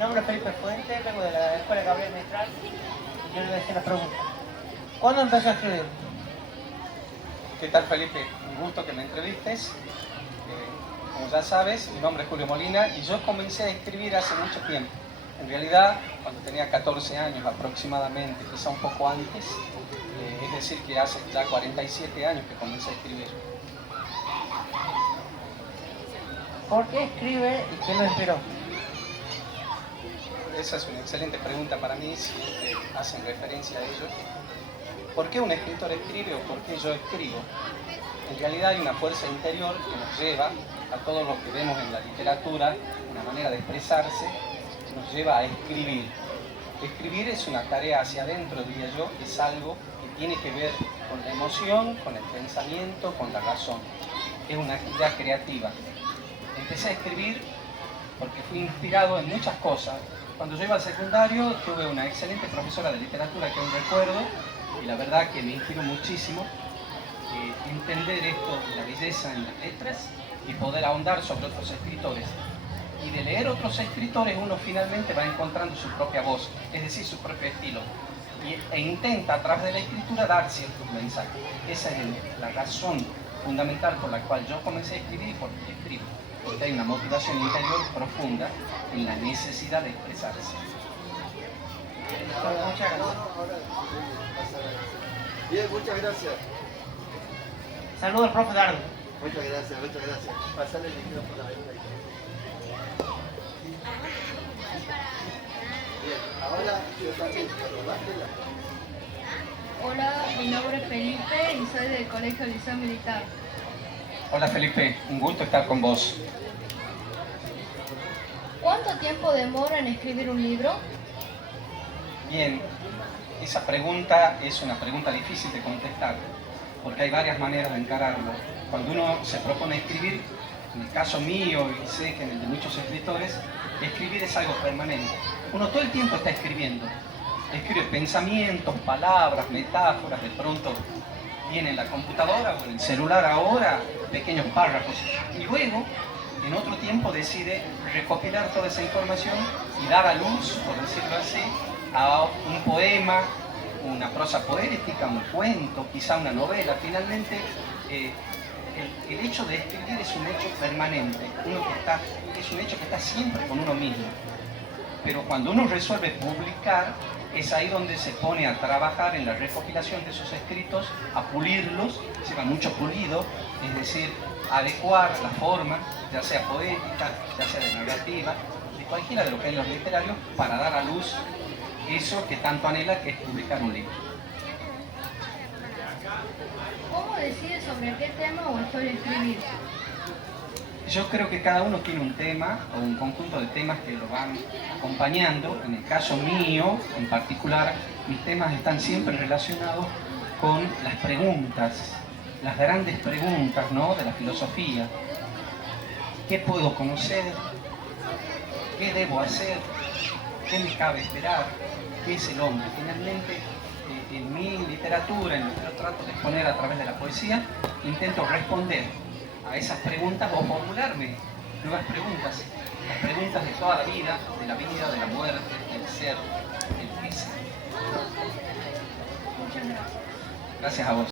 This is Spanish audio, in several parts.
nombre es Felipe Fuente, vengo de la Escuela Gabriel Mistral. Yo le voy a hacer la pregunta. ¿Cuándo empezó a escribir? ¿Qué tal, Felipe? Un gusto que me entrevistes. Como ya sabes, mi nombre es Julio Molina y yo comencé a escribir hace mucho tiempo. En realidad, cuando tenía 14 años aproximadamente, quizá un poco antes, es decir, que hace ya 47 años que comencé a escribir. ¿Por qué escribe y quién lo inspiró? Esa es una excelente pregunta para mí, si hacen referencia a ello. ¿Por qué un escritor escribe o por qué yo escribo? En realidad hay una fuerza interior que nos lleva a todo lo que vemos en la literatura, una manera de expresarse, nos lleva a escribir. Escribir es una tarea hacia adentro, diría yo, es algo que tiene que ver con la emoción, con el pensamiento, con la razón. Es una actividad creativa. Empecé a escribir porque fui inspirado en muchas cosas. Cuando yo iba al secundario tuve una excelente profesora de literatura que aún recuerdo y la verdad que me inspiró muchísimo entender esto de la belleza en las letras y poder ahondar sobre otros escritores. Y de leer otros escritores uno finalmente va encontrando su propia voz, es decir, su propio estilo. E intenta a través de la escritura dar ciertos mensajes. Esa es la razón fundamental por la cual yo comencé a escribir y por qué escribo. Porque hay una motivación interior profunda en la necesidad de expresarse. Muchas gracias. Bien, muchas gracias. Saludos al profe Dardo. Muchas gracias, muchas gracias. Pasale el micrófono ahí. Bien, ahora yo también Hola, mi nombre es Felipe y soy del Colegio Liceo Militar. Hola Felipe, un gusto estar con vos. ¿Cuánto tiempo demora en escribir un libro? Bien, esa pregunta es una pregunta difícil de contestar, porque hay varias maneras de encararlo. Cuando uno se propone escribir, en el caso mío y sé que en el de muchos escritores, escribir es algo permanente. Uno todo el tiempo está escribiendo. Escribe pensamientos, palabras, metáforas, de pronto viene en la computadora o en el celular ahora, pequeños párrafos. Y luego, en otro tiempo, decide recopilar toda esa información y dar a luz, por decirlo así, a un poema, una prosa poética, un cuento, quizá una novela. Finalmente, el hecho de escribir es un hecho permanente, es un hecho que está siempre con uno mismo. Pero cuando uno resuelve publicar, es ahí donde se pone a trabajar en la recopilación de esos escritos, a pulirlos, se va mucho pulido, es decir, adecuar la forma, ya sea poética, ya sea de narrativa, de cualquiera de lo que hay en los literarios, para dar a luz eso que tanto anhela, que es publicar un libro. ¿Cómo decides sobre qué tema o historia escribir? Yo creo que cada uno tiene un tema o un conjunto de temas que lo van acompañando. En el caso mío, en particular, mis temas están siempre relacionados con las preguntas, las grandes preguntas, ¿no?, de la filosofía. ¿Qué puedo conocer? ¿Qué debo hacer? ¿Qué me cabe esperar? ¿Qué es el hombre? Finalmente, en mi literatura, en lo que yo trato de exponer a través de la poesía, intento responder a esas preguntas o formularme nuevas preguntas, las preguntas de toda la vida, de la muerte, del ser, del qué ser. Muchas gracias. Gracias a vos.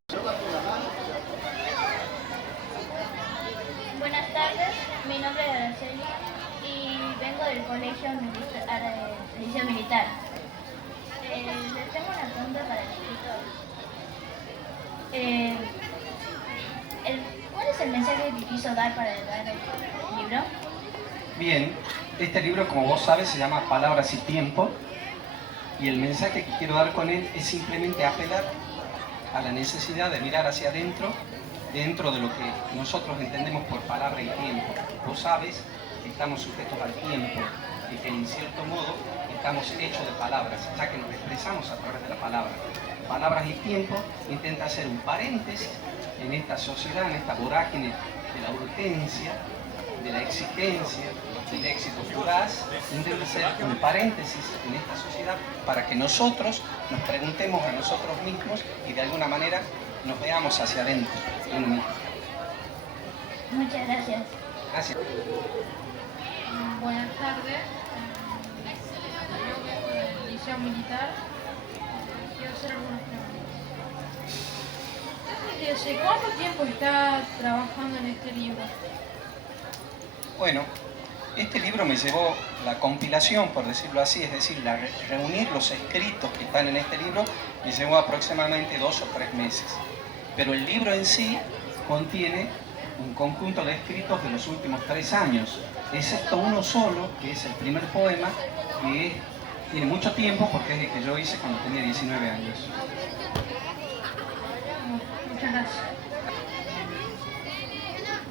Buenas tardes, mi nombre es Araceli y vengo del Colegio Liceo Militar. Les tengo una pregunta para el escritor. ¿Cuál es el mensaje que quiso dar para dar el libro? Bien, este libro, como vos sabes, se llama Palabras y Tiempo, y el mensaje que quiero dar con él es simplemente apelar a la necesidad de mirar hacia adentro, dentro de lo que nosotros entendemos por palabra y tiempo. Vos sabes que estamos sujetos al tiempo y que en cierto modo estamos hechos de palabras, ya que nos expresamos a través de la palabra. Palabras y tiempo intenta hacer un paréntesis en esta sociedad, en esta vorágine de la urgencia, de la exigencia, del éxito fugaz. Intenta hacer un paréntesis en esta sociedad para que nosotros nos preguntemos a nosotros mismos y de alguna manera nos veamos hacia adentro de uno mismo. Muchas gracias. Gracias. Buenas tardes. militar. Quiero hacer algunas preguntas. ¿Desde cuánto tiempo está trabajando en este libro? Bueno, este libro me llevó la compilación, por decirlo así, es decir, reunir los escritos que están en este libro, me llevó aproximadamente 2 o 3 meses. Pero el libro en sí contiene un conjunto de escritos de los últimos 3 años, excepto uno solo, que es el primer poema, que tiene mucho tiempo porque es el que yo hice cuando tenía 19 años. Muchas gracias.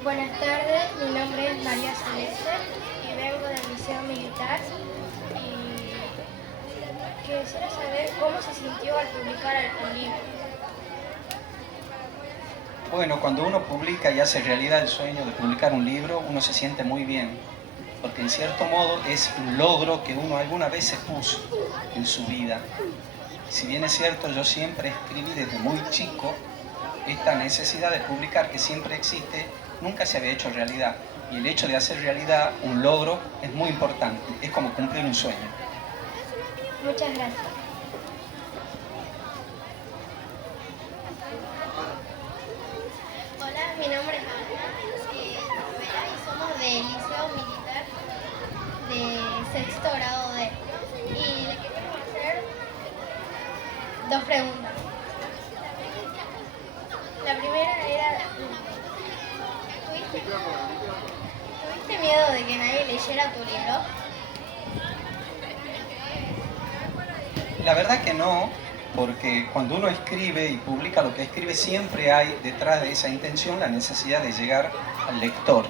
Buenas tardes, mi nombre es María Celeste y vengo del Liceo Militar y quisiera saber cómo se sintió al publicar el libro. Bueno, cuando uno publica y hace realidad el sueño de publicar un libro, uno se siente muy bien, porque en cierto modo es un logro que uno alguna vez se puso en su vida. Si bien es cierto, yo siempre escribí desde muy chico, esta necesidad de publicar que siempre existe, nunca se había hecho realidad. Y el hecho de hacer realidad un logro es muy importante, es como cumplir un sueño. Muchas gracias. Hola, mi nombre es Ana y somos del Liceo Militar de 6º grado D. Y le queremos hacer 2 preguntas. La primera era, ¿tuviste miedo de que nadie leyera tu libro? La verdad que no, porque cuando uno escribe y publica lo que escribe, siempre hay detrás de esa intención la necesidad de llegar al lector.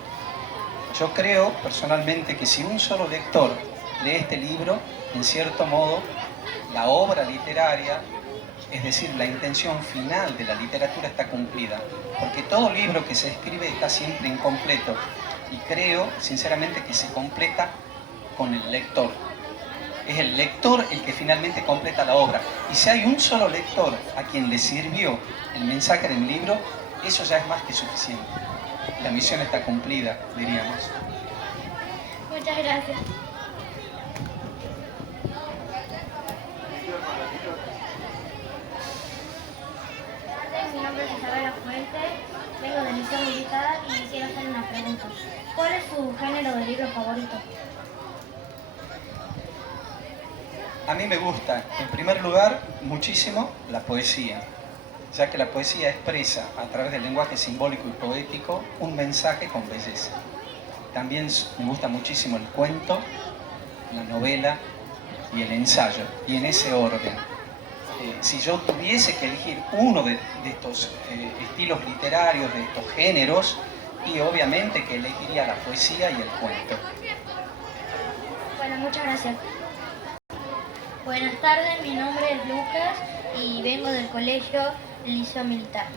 Yo creo personalmente que si un solo lector lee este libro, en cierto modo, la obra literaria, es decir, la intención final de la literatura está cumplida, porque todo libro que se escribe está siempre incompleto y creo sinceramente que se completa con el lector. Es el lector el que finalmente completa la obra. Y si hay un solo lector a quien le sirvió el mensaje del libro, eso ya es más que suficiente. La misión está cumplida, diríamos. Muchas gracias. Mi nombre es Isabela Fuentes, vengo del Liceo Militar y quiero hacer una pregunta. ¿Cuál es su género de libro favorito? A mí me gusta, en primer lugar, muchísimo la poesía, ya que la poesía expresa, a través del lenguaje simbólico y poético, un mensaje con belleza. También me gusta muchísimo el cuento, la novela y el ensayo, y en ese orden. Si yo tuviese que elegir uno de estos estilos literarios, de estos géneros, y obviamente que elegiría la poesía y el cuento. Bueno, muchas gracias. Buenas tardes, mi nombre es Lucas y vengo del colegio Liceo Militar.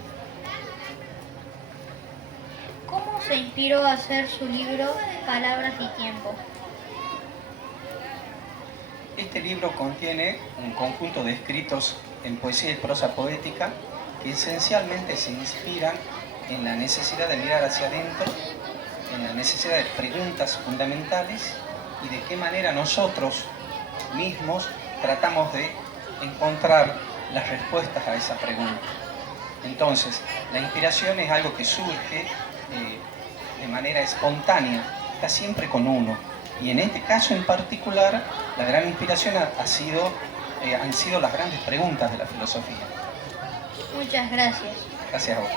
¿Cómo se inspiró a hacer su libro Palabras y Tiempo? Este libro contiene un conjunto de escritos en poesía y prosa poética que esencialmente se inspiran en la necesidad de mirar hacia adentro, en la necesidad de preguntas fundamentales y de qué manera nosotros mismos tratamos de encontrar las respuestas a esa pregunta. Entonces, la inspiración es algo que surge de manera espontánea, está siempre con uno. Y en este caso en particular, la gran inspiración han sido las grandes preguntas de la filosofía. Muchas gracias. Gracias a vos.